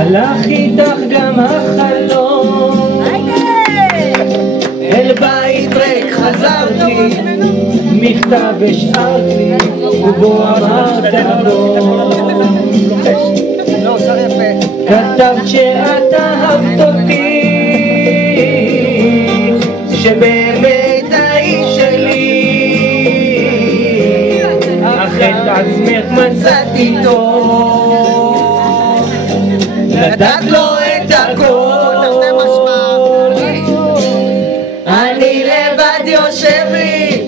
הלך איתך גם החלום, אל בית ריק חזרתי, מכתב השארתי ובו אמרת בוא. כתבת שאת אהבת אותי, שבאמת היית שלי, אך את עצמך מצאתי טוב, נתת לו את הכל. אני לבד יושב לי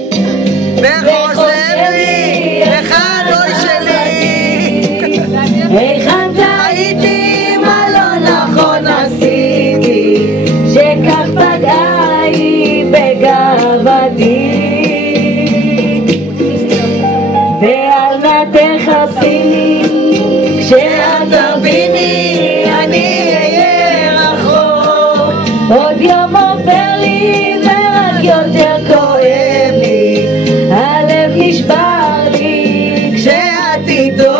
וחושב לי היכן אוי שלי, היכן טעיתי, מה לא נכון עשיתי, שכך פגעה היא בגאוותי, ואל נא תחפשיני, כשאת תביני אני אהיה רחוק. עוד יום עובר לי ורק יותר כואב לי, הלב נשבר לי כשאת איתו.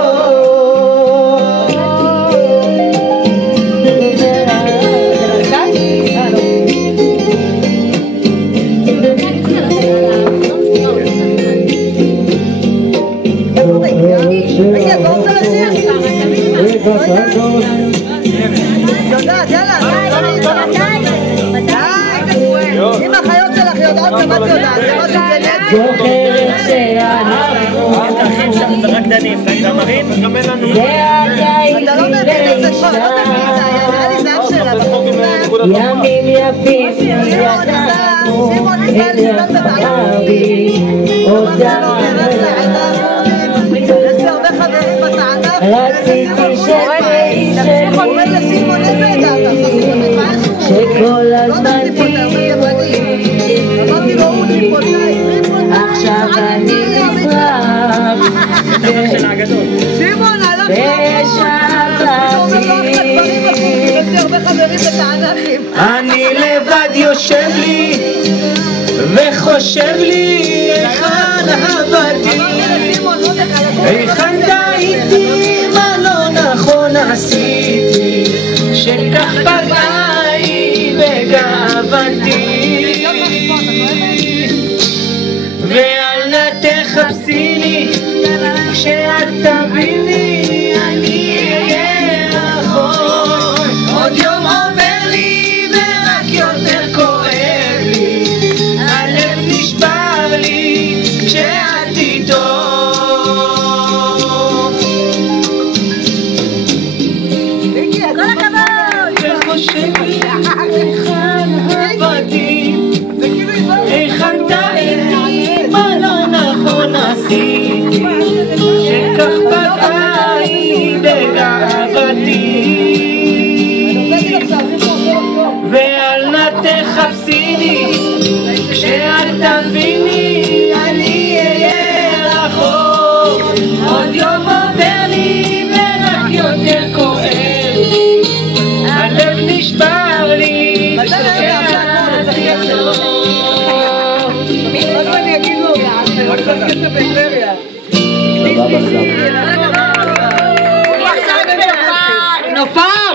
רגע, אתה רוצה לשיר? יודעת, יאללה, די, אם החיות שלך יודעות כמה את יודעת, זה מה שזה נצח. זוכרת שאנחנו האחים שם זה רקדנים, זמרים, גם אין לנו. אתה לא מבין את זה כבר, לא תגיד, זה היה נראה לי זהב שלה בחוץ. ימים יפים ידענו את יחדיו, אותה יש לי הרבה חברים בתענך, רציתי שתהי שלי, אומר לסימון איזה עדה, שכל הזמן תהיי אמרתי לו הוא ליפולאי, עכשיו אני נזרק סימון הלך יש לי הרבה חברים בתענכים. אני לבד יושב לי וחושב לי היכן אהבתי, היכן טעיתי, מה לא נכון עשיתי, שכך פגעה היא בגאוותי, ואל נא תחפשיני, כשאת תביני אני אהיה רחוק. עוד יום עובר לי ורק יותר כואב לי, הלב נשבר לי כשאת איתו. וחושב לי היכן אהבתי, היכן טעיתי, מה לא נכון עשיתי, שכך פגעה היא בגאוותי, ואל נא תחפשיני, כשאת תביני אני אהיה רחוק. עוד יום עובר לי ורק יותר כואב לי, הלב נשבר לי כשאת איתו. מה אני אגיד לו? רק תזכיר את בטבריה. נופר